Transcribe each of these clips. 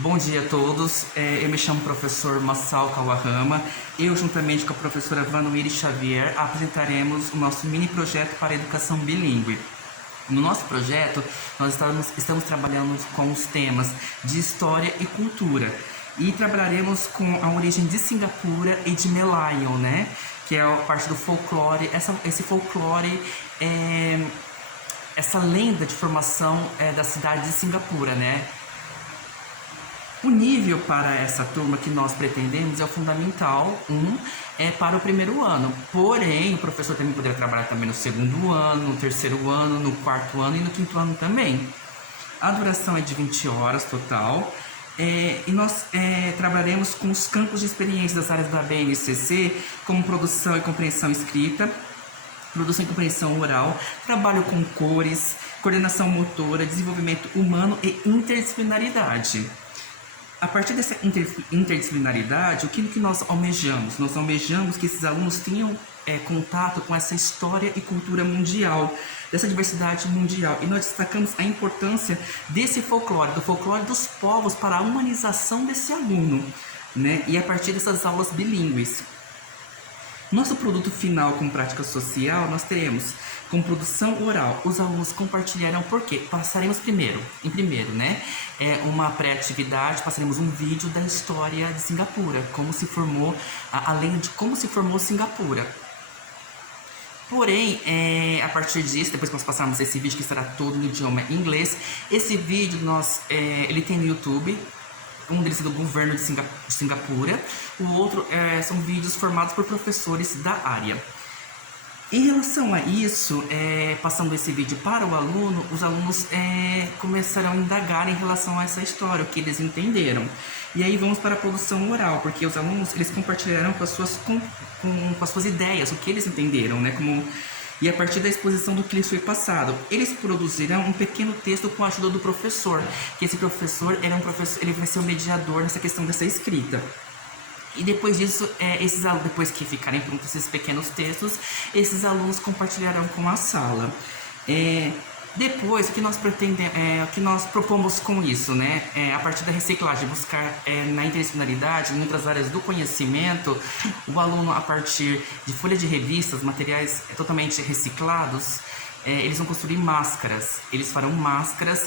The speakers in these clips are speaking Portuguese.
Bom dia a todos, eu me chamo professor Massal Kawahama. Eu, juntamente com a professora Vanuíri Xavier, apresentaremos o nosso mini projeto para a educação bilíngue. No nosso projeto, nós estamos trabalhando com os temas de história e cultura e trabalharemos com a origem de Singapura e de Melayon, né? Que é a parte do folclore. Esse folclore essa lenda de formação da cidade de Singapura, né? O nível para essa turma que nós pretendemos é o Fundamental 1 para o primeiro ano. Porém, o professor também poderá trabalhar também no segundo ano, no terceiro ano, no quarto ano e no quinto ano também. A duração é de 20 horas total. E nós trabalharemos com os campos de experiência das áreas da BNCC, como produção e compreensão escrita, produção e compreensão oral, trabalho com cores, coordenação motora, desenvolvimento humano e interdisciplinaridade. A partir dessa interdisciplinaridade, o que nós almejamos? Nós almejamos que esses alunos tenham contato com essa história e cultura mundial, dessa diversidade mundial. E nós destacamos a importância desse folclore, do folclore dos povos para a humanização desse aluno, né? E a partir dessas aulas bilíngues. Nosso produto final com prática social, nós teremos com produção oral. Os alunos compartilharão por quê? Passaremos em primeiro, né? Uma pré-atividade, passaremos um vídeo da história de Singapura, como se formou, além de como se formou Singapura. Porém, a partir disso, depois que nós passarmos esse vídeo, que estará todo no idioma inglês, esse vídeo ele tem no YouTube. Um deles é do governo de Singapura, o outro são vídeos formados por professores da área. Em relação a isso, passando esse vídeo para o aluno, os alunos começarão a indagar em relação a essa história, o que eles entenderam. E aí vamos para a produção oral, porque os alunos eles compartilharão com as suas ideias, o que eles entenderam, né? E a partir da exposição do que lhes foi passado, eles produzirão um pequeno texto com a ajuda do professor, que esse professor, ele vai ser o mediador nessa questão dessa escrita. E depois disso, esses alunos, depois que ficarem prontos esses pequenos textos, esses alunos compartilharão com a sala. Depois, o que nós o que nós propomos com isso, né? A partir da reciclagem, buscar na interdisciplinaridade, em outras áreas do conhecimento, o aluno, a partir de folha de revistas, materiais totalmente reciclados, eles vão construir máscaras. Eles farão máscaras,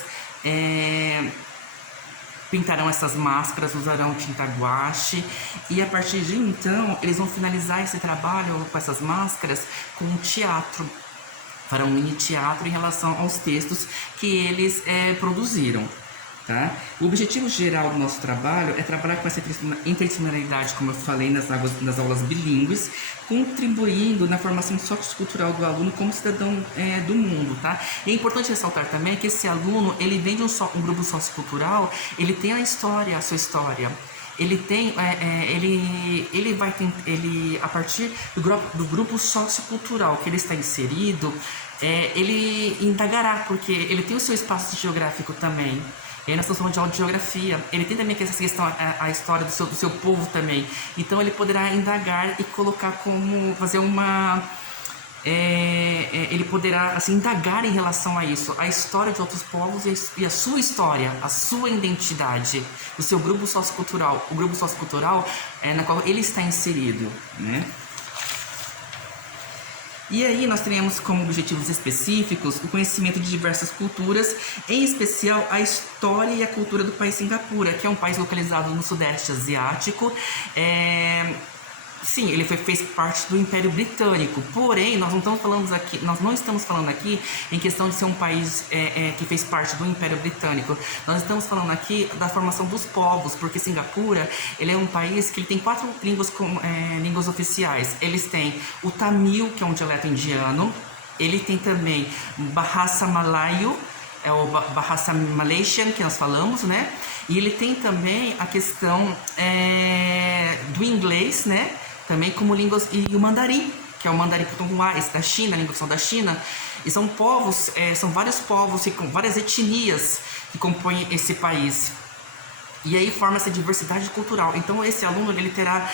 pintarão essas máscaras, usarão tinta guache e a partir de então, eles vão finalizar esse trabalho com essas máscaras com um teatro. Farão um mini teatro em relação aos textos que eles produziram. Tá? O objetivo geral do nosso trabalho é trabalhar com essa interdisciplinaridade, como eu falei, nas aulas bilíngues, contribuindo na formação sociocultural do aluno como cidadão do mundo. Tá? E é importante ressaltar também que esse aluno, ele vem de um grupo sociocultural, ele tem a sua história. Ele tem, a partir do grupo sociocultural que ele está inserido, ele indagará, porque ele tem o seu espaço geográfico também. E aí nós estamos falando de audiogeografia. Ele tem também essa questão, a história do seu povo também. Então ele poderá indagar e colocar como, fazer uma... ele poderá assim, indagar em relação a isso, a história de outros povos e a sua história, a sua identidade, o seu grupo sociocultural, o grupo sociocultural na qual ele está inserido, né? E aí nós teremos como objetivos específicos o conhecimento de diversas culturas, em especial a história e a cultura do país Singapura, que é um país localizado no Sudeste Asiático. Sim, ele fez parte do Império Britânico, porém nós não estamos falando aqui em questão de ser um país que fez parte do Império Britânico. Nós estamos falando aqui da formação dos povos, porque Singapura ele é um país que ele tem 4 línguas oficiais. Eles têm o Tamil, que é um dialeto indiano, ele tem também Bahasa Malayo, é o Bahasa Malaysian que nós falamos, né? E ele tem também a questão do inglês, né? Também como línguas, e o mandarim, que é o mandarim putonghua, da China, a língua oficial da China. E são povos, são vários povos, várias etnias que compõem esse país. E aí forma essa diversidade cultural. Então esse aluno ele terá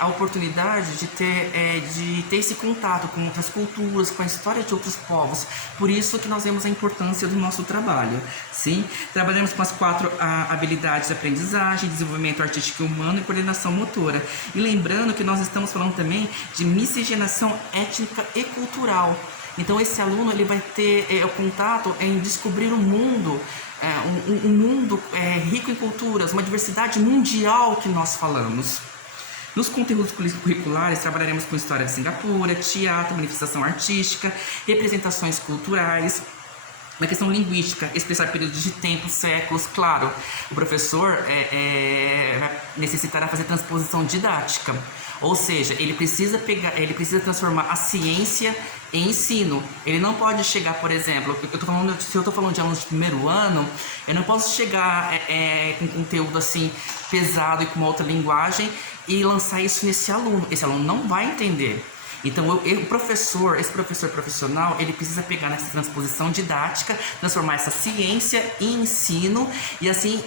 a oportunidade de ter esse contato com outras culturas, com a história de outros povos. Por isso que nós vemos a importância do nosso trabalho. Sim? Trabalhamos com as 4 habilidades de aprendizagem, desenvolvimento artístico e humano e coordenação motora. E lembrando que nós estamos falando também de miscigenação étnica e cultural. Então esse aluno ele vai ter o contato em descobrir o mundo, um mundo rico em culturas, uma diversidade mundial que nós falamos. Nos conteúdos curriculares, trabalharemos com história de Singapura, teatro, manifestação artística, representações culturais. Na questão linguística, expressar períodos de tempo, séculos, claro, o professor necessitará fazer transposição didática, ou seja, ele precisa transformar a ciência em ensino. Ele não pode chegar, por exemplo, se eu estou falando de alunos de primeiro ano, eu não posso chegar com conteúdo assim pesado e com uma outra linguagem e lançar isso nesse aluno. Esse aluno não vai entender. Então, esse professor profissional, ele precisa pegar nessa transposição didática, transformar essa ciência em ensino e assim,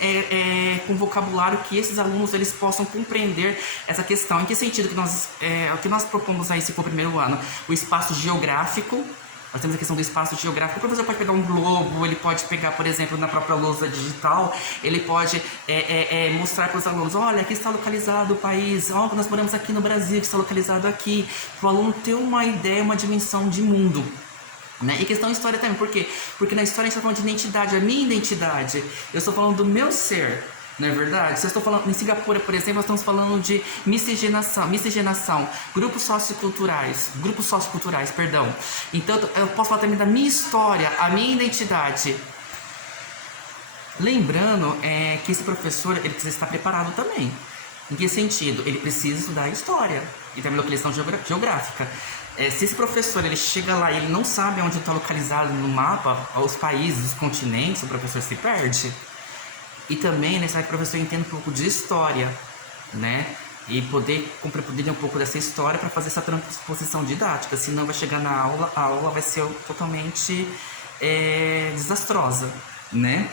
com vocabulário que esses alunos eles possam compreender essa questão. Em que sentido que nós propomos aí, se for o primeiro ano? O espaço geográfico. Nós temos a questão do espaço geográfico. O professor pode pegar um globo, ele pode pegar, por exemplo, na própria lousa digital, ele pode mostrar para os alunos, olha, aqui está localizado o país, nós moramos aqui no Brasil, que está localizado aqui, para o aluno ter uma ideia, uma dimensão de mundo. Né? E questão de história também, por quê? Porque na história a gente está falando de identidade, a minha identidade, eu estou falando do meu ser. Não é verdade? Se eu estou falando em Singapura, por exemplo, nós estamos falando de miscigenação, grupos socioculturais, perdão. Então eu posso falar também da minha história, a minha identidade. Lembrando que esse professor ele precisa estar preparado também. Em que sentido? Ele precisa estudar história e também localização geográfica. Se esse professor ele chega lá e ele não sabe onde está localizado no mapa, os países, os continentes, o professor se perde. E também é necessário que o professor entenda um pouco de história, né? E poder compreender um pouco dessa história para fazer essa transposição didática. Senão vai chegar na aula, a aula vai ser totalmente desastrosa, né?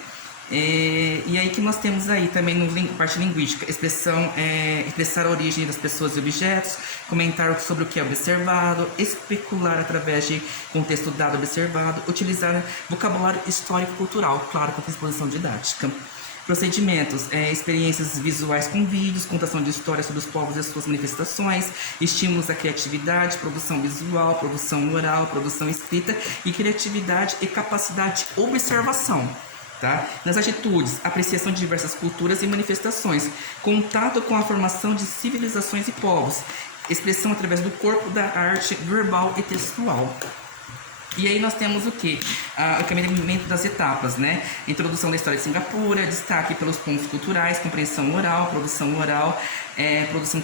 E aí que nós temos aí também no parte linguística, expressar a origem das pessoas e objetos, comentar sobre o que é observado, especular através de contexto dado observado, utilizar vocabulário histórico e cultural, claro, com transposição didática. Procedimentos, experiências visuais com vídeos, contação de histórias sobre os povos e as suas manifestações, estímulos à criatividade, produção visual, produção oral, produção escrita e criatividade e capacidade de observação. Tá? Nas atitudes, apreciação de diversas culturas e manifestações, contato com a formação de civilizações e povos, expressão através do corpo da arte verbal e textual. E aí nós temos o que? O caminhamento das etapas, né? Introdução da história de Singapura, destaque pelos pontos culturais, compreensão oral, produção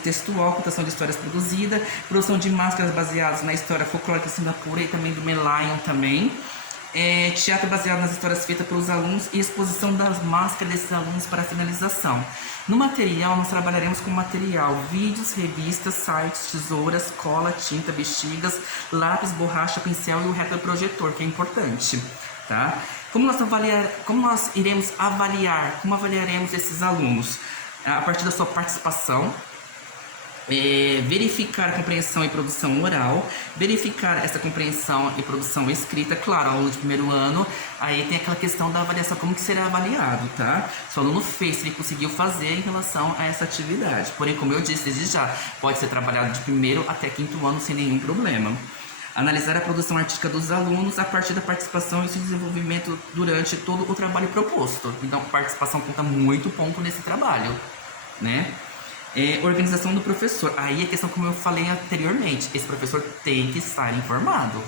textual, contação de histórias produzida, produção de máscaras baseadas na história folclórica de Singapura e também do Merlion também. Teatro baseado nas histórias feitas pelos alunos e exposição das máscaras desses alunos para finalização. No material, nós trabalharemos com material, vídeos, revistas, sites, tesouras, cola, tinta, bexigas, lápis, borracha, pincel e o retroprojetor, que é importante. Tá? Como avaliaremos esses alunos? A partir da sua participação, verificar a compreensão e produção oral, verificar essa compreensão e produção escrita, claro, aluno de primeiro ano, aí tem aquela questão da avaliação, como que será avaliado, tá? Se o aluno fez, se ele conseguiu fazer em relação a essa atividade, porém, como eu disse desde já, pode ser trabalhado de primeiro até quinto ano sem nenhum problema. Analisar a produção artística dos alunos a partir da participação e seu desenvolvimento durante todo o trabalho proposto. Então, a participação conta muito ponto nesse trabalho, né? Organização do professor. Aí a questão, como eu falei anteriormente, esse professor tem que estar informado.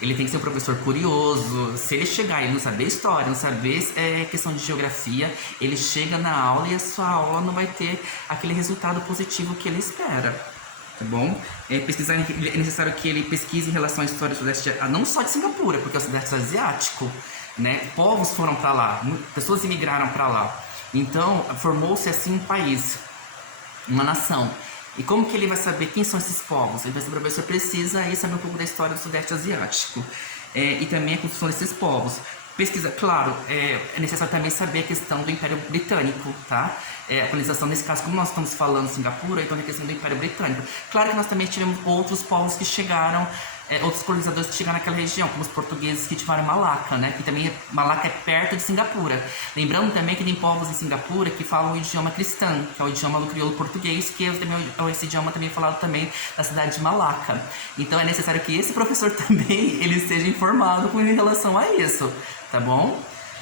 Ele tem que ser um professor curioso. Se ele chegar e não saber história, não saber questão de geografia, ele chega na aula e a sua aula não vai ter aquele resultado positivo que ele espera. Tá bom? É necessário que ele pesquise em relação à história do Sudeste, não só de Singapura, porque é o Sudeste Asiático, né? Povos foram para lá, pessoas imigraram para lá. Então, formou-se assim um país, uma nação. E como que ele vai saber quem são esses povos? Então esse professor precisa aí saber um pouco da história do Sudeste Asiático. E também a construção desses povos. Pesquisa, claro, é necessário também saber a questão do Império Britânico, tá? A colonização, nesse caso, como nós estamos falando Singapura, então é a questão do Império Britânico. Claro que nós também tivemos outros povos que chegaram, outros colonizadores que chegaram naquela região, como os portugueses que tiveram Malaca, né? Que também Malaca é perto de Singapura. Lembrando também que tem povos em Singapura que falam o idioma cristão, que é o idioma do crioulo português, que é esse idioma também falado também na cidade de Malaca. Então é necessário que esse professor também ele seja informado com relação a isso, tá bom?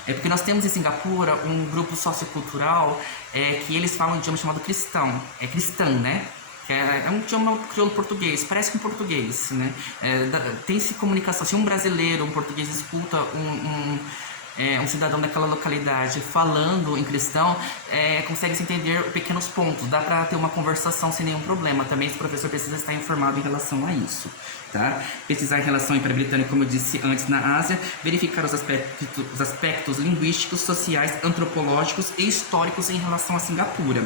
É porque nós temos em Singapura um grupo sociocultural que eles falam um idioma chamado cristão, cristão, né? Que é um idioma crioulo português, parece com português, né? Tem-se comunicação, se um brasileiro, um português escuta um cidadão daquela localidade falando em cristão, consegue se entender pequenos pontos, dá para ter uma conversação sem nenhum problema. Também esse professor precisa estar informado em relação a isso, tá? Pesquisar em relação ao Império Britânico, como eu disse antes, na Ásia, verificar os aspectos linguísticos, sociais, antropológicos e históricos em relação a Singapura.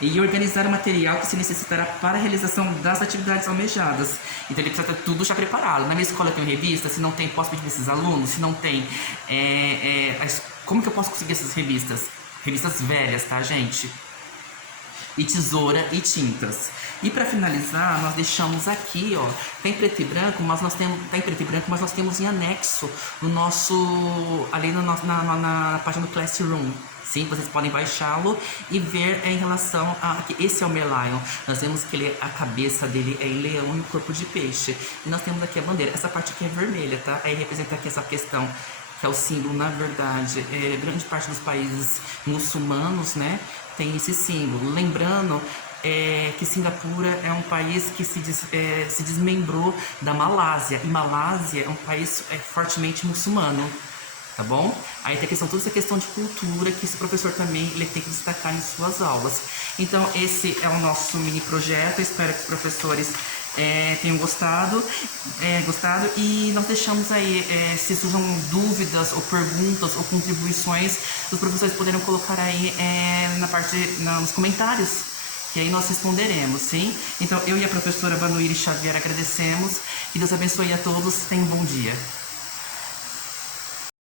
E organizar o material que se necessitará para a realização das atividades almejadas. Então ele precisa ter tudo já preparado. Na minha escola eu tenho revista, se não tem, posso pedir para esses alunos, se não tem, como que eu posso conseguir essas revistas? Revistas velhas, tá, gente? E tesoura e tintas. E para finalizar, nós deixamos aqui, ó, tá em preto e branco, mas nós temos em anexo no nosso, ali na página do Classroom. Sim, vocês podem baixá-lo e ver em relação a que esse é o Merlion. Nós vemos que a cabeça dele é em leão e o corpo de peixe. E nós temos aqui a bandeira. Essa parte aqui é vermelha, tá? Aí representa aqui essa questão que é o símbolo, na verdade, grande parte dos países muçulmanos, né, tem esse símbolo. Lembrando que Singapura é um país que se desmembrou da Malásia. E Malásia é um país fortemente muçulmano. Tá bom? Aí tem toda essa questão de cultura que esse professor também ele tem que destacar em suas aulas. Então esse é o nosso mini projeto, espero que os professores tenham gostado, e nós deixamos aí, se surjam dúvidas ou perguntas ou contribuições, os professores poderão colocar aí nos comentários, que aí nós responderemos, sim? Então eu e a professora Vanuíri Xavier agradecemos, e Deus abençoe a todos, tenham um bom dia.